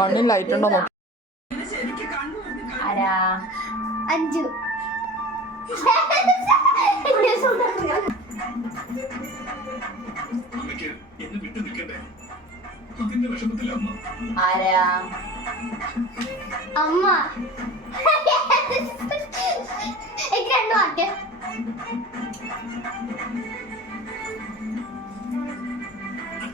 കണ്ണിൽ ലൈറ്റ് ഉണ്ടോ അഞ്ചു അമ്മ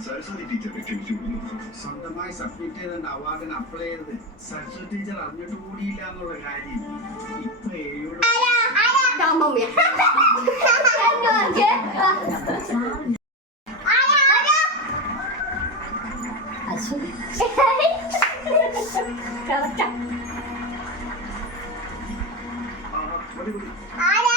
സ്വന്തമായി സബ്മിറ്റ് ചെയ്തിട്ട് അവാർഡിന് അപ്ലൈ ചെയ്ത് സെൻട്രൽ ടീച്ചർ അറിഞ്ഞിട്ട് കൂടിയില്ല എന്നുള്ള കാര്യം ഇപ്പൊ ആരാ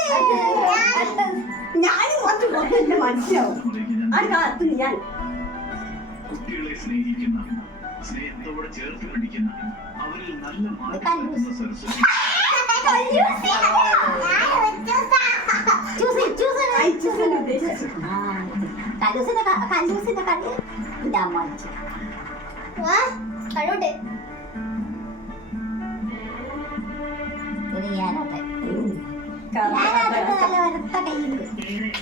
玩笑，俺敢对你演。我干你！我就是他，哪有就是他？就是就是那，就是那个，啊，他就是那个，他就是那个，你不要忘记。我，他有的。对呀，那个，嗯，来了，来了，来了，大概一个。